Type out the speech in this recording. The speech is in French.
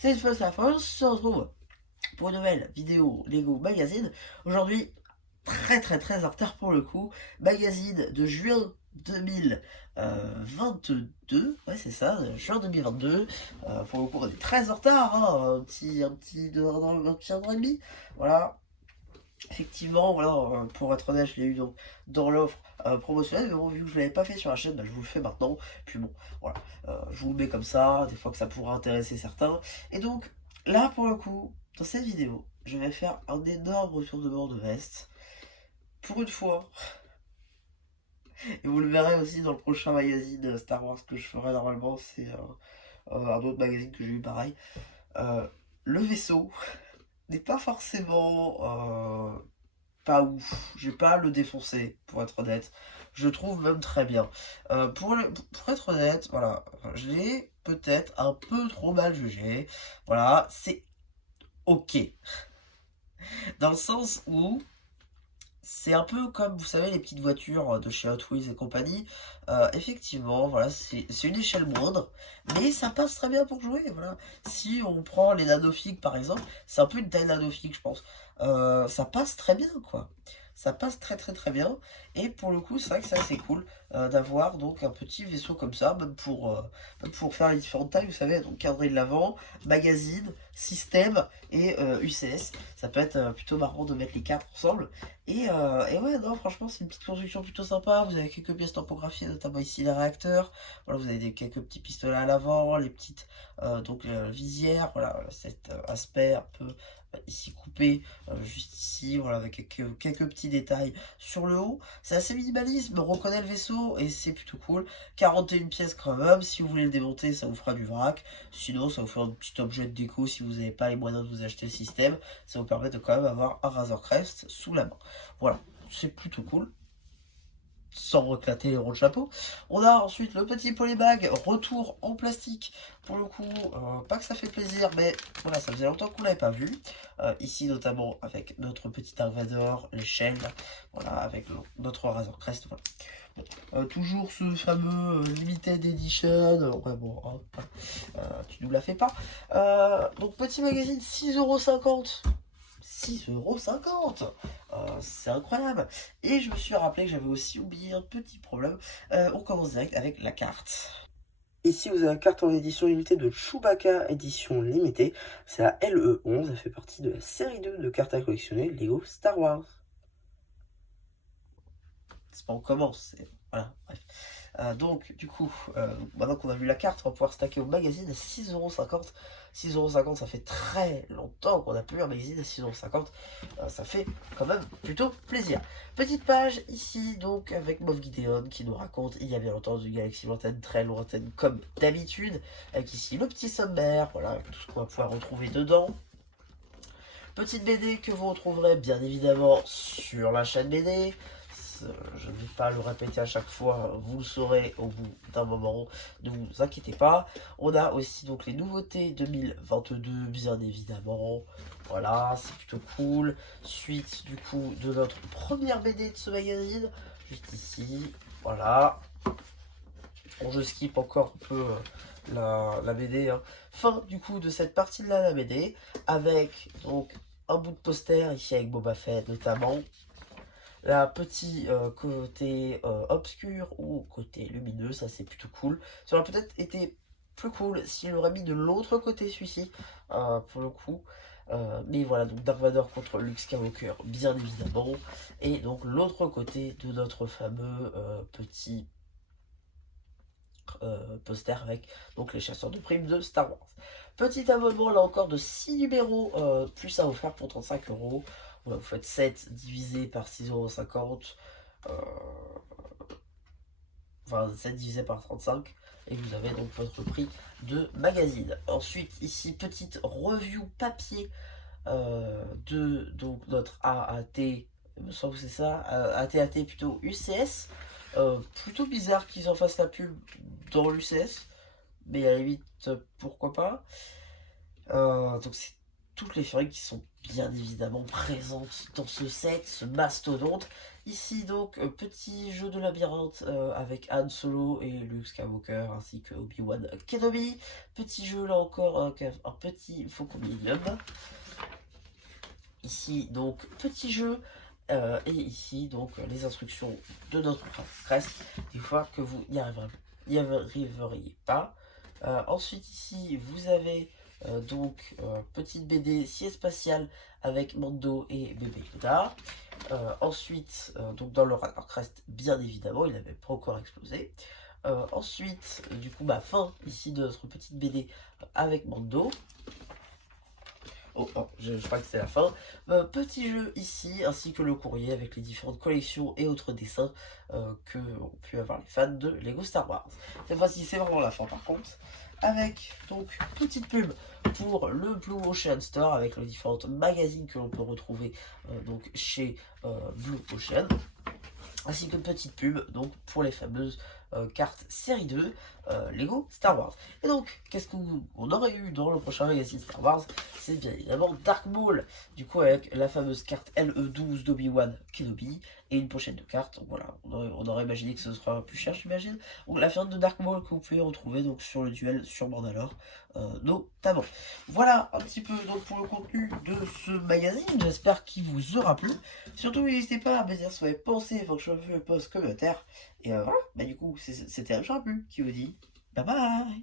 C'est une fois la fin, on se retrouve pour une nouvelle vidéo Lego Magazine. Aujourd'hui, très en retard pour le coup. Magazine de juin 2022, ouais c'est ça, juin 2022. Pour le coup, on est très en retard, hein, un petit an et demi. Voilà, effectivement, voilà, pour être honnête, je l'ai eu dans l'offre promotionnelle, mais bon, vu que je ne l'avais pas fait sur la chaîne, bah, je vous le fais maintenant. Puis bon, voilà, je vous le mets comme ça, des fois que ça pourra intéresser certains. Et donc, là, pour le coup, dans cette vidéo, je vais faire un énorme retournement de veste. Pour une fois, et vous le verrez aussi dans le prochain magazine Star Wars que je ferai normalement, c'est un autre magazine que j'ai eu pareil. Euh, le vaisseau n'est pas forcément pas ouf. Je vais pas le défoncer, pour être honnête. Je le trouve même très bien. Pour être honnête, voilà, je l'ai peut-être un peu trop mal jugé. Voilà, c'est ok. Dans le sens où c'est un peu comme, vous savez, les petites voitures de chez Hot Wheels et compagnie. Effectivement, voilà, c'est une échelle moindre, mais ça passe très bien pour jouer. Voilà. Si on prend les nanofigs par exemple, c'est un peu une taille nanofig, je pense. Ça passe très bien, quoi. Ça passe très bien. Et pour le coup, c'est vrai que c'est assez cool d'avoir donc un petit vaisseau comme ça, même pour faire les différentes tailles, vous savez, donc cadré de l'avant, magazine, système et UCS. Ça peut être plutôt marrant de mettre les quatre ensemble. Et ouais, non, franchement, c'est une petite construction plutôt sympa. Vous avez quelques pièces tampographiées, notamment ici les réacteurs. Voilà, vous avez quelques petits pistolets à l'avant, les petites visières. Voilà, cet aspect un peu ici coupé, juste ici, voilà, avec quelques petits détails sur le haut. C'est assez minimaliste, mais on reconnaît le vaisseau et c'est plutôt cool. 41 pièces quand même. Si vous voulez le démonter, ça vous fera du vrac. Sinon, ça vous fera un petit objet de déco si vous n'avez pas les moyens de vous acheter le système. Ça vous permet de quand même avoir un Razor Crest sous la main. Voilà, c'est plutôt cool. Sans reclater les ronds de chapeau. On a ensuite le petit polybag, retour en plastique. Pour le coup, pas que ça fait plaisir, mais voilà, ça faisait longtemps qu'on l'avait pas vu. Ici notamment avec notre petit Dark Vador, l'échelle, voilà, avec notre Razor Crest. Voilà. Bon, toujours ce fameux Limited Edition. Ouais, bon, hein, tu nous la fais pas. Donc petit magazine 6,50 €. 6,50 €. C'est incroyable. Et je me suis rappelé que j'avais aussi oublié un petit problème. On commence direct avec la carte. Ici, vous avez la carte en édition limitée de Chewbacca édition limitée. C'est la LE11. Elle fait partie de la série 2 de cartes à collectionner Lego Star Wars. C'est pas on commence. Voilà, bref. Donc, du coup, maintenant qu'on a vu la carte, on va pouvoir stacker au magazine à 6,50 €. 6,50 €, ça fait très longtemps qu'on a plus un magazine à 6,50 €. Ça fait quand même plutôt plaisir. Petite page ici, donc, avec Moff Gideon qui nous raconte il y a bien longtemps une galaxie lointaine, très lointaine, comme d'habitude. Avec ici le petit sommaire, voilà, avec tout ce qu'on va pouvoir retrouver dedans. Petite BD que vous retrouverez bien évidemment sur la chaîne BD. Je ne vais pas le répéter à chaque fois, vous le saurez au bout d'un moment, ne vous inquiétez pas. On a aussi donc les nouveautés 2022, bien évidemment. Voilà, c'est plutôt cool. Suite du coup de notre première BD de ce magazine, juste ici. Voilà. Bon, je skip encore un peu la BD. Hein. Fin du coup de cette partie de la BD, avec donc un bout de poster ici avec Boba Fett notamment. La petit côté obscur ou côté lumineux, ça c'est plutôt cool. Ça aurait peut-être été plus cool s'il aurait mis de l'autre côté celui-ci, pour le coup. Mais voilà, donc Dark Vador contre Luke Skywalker, bien évidemment. Et donc l'autre côté de notre fameux petit poster avec donc les chasseurs de primes de Star Wars. Petit abonnement là encore de 6 numéros, plus à offrir pour 35 €. Ouais, vous faites 7 divisé par 6,50 €, enfin 7 divisé par 35, et vous avez donc votre prix de magazine. Ensuite, ici, petite review papier de donc notre AAT, il me semble que c'est ça, ATAT plutôt UCS. Plutôt bizarre qu'ils en fassent la pub dans l'UCS, mais à la limite, pourquoi pas. Donc c'est toutes les figurines qui sont bien évidemment présentes dans ce set, ce mastodonte. Ici donc, petit jeu de labyrinthe avec Han Solo et Luke Skywalker ainsi que Obi-Wan Kenobi. Petit jeu là encore, un petit Faucon Millennium. Ici donc, petit jeu. Et ici donc les instructions de notre presse, des fois que vous n'y arriveriez pas. Ensuite ici vous avez donc petite BD siège spatiale avec Mando et bébé Yoda. Ensuite donc dans le Radar Crest bien évidemment il n'avait pas encore explosé. Ensuite du coup fin ici de notre petite BD avec Mando. Oh, je crois que c'est la fin. Petit jeu ici, ainsi que le courrier avec les différentes collections et autres dessins que ont pu avoir les fans de Lego Star Wars. Cette fois-ci, c'est vraiment la fin par contre. Avec donc petite pub pour le Blue Ocean Store avec les différentes magazines que l'on peut retrouver donc chez Blue Ocean. Ainsi que petite pub donc pour les fameuses cartes série 2 Lego Star Wars. Et donc, qu'est-ce qu'on aurait eu dans le prochain magazine Star Wars? C'est bien évidemment Dark Maul, du coup avec la fameuse carte LE12 d'Obi-Wan Kenobi et une pochette de cartes. Donc voilà, on aurait imaginé que ce sera plus cher, j'imagine. Donc la figurine de Dark Maul que vous pouvez retrouver donc sur le duel sur Mandalore notamment. Voilà un petit peu donc pour le contenu de ce magazine, j'espère qu'il vous aura plu. Surtout n'hésitez pas à me dire ce que vous avez pensé, faut que je me poste commentaire. Et voilà, du coup c'était un peu qui vous dit bye bye.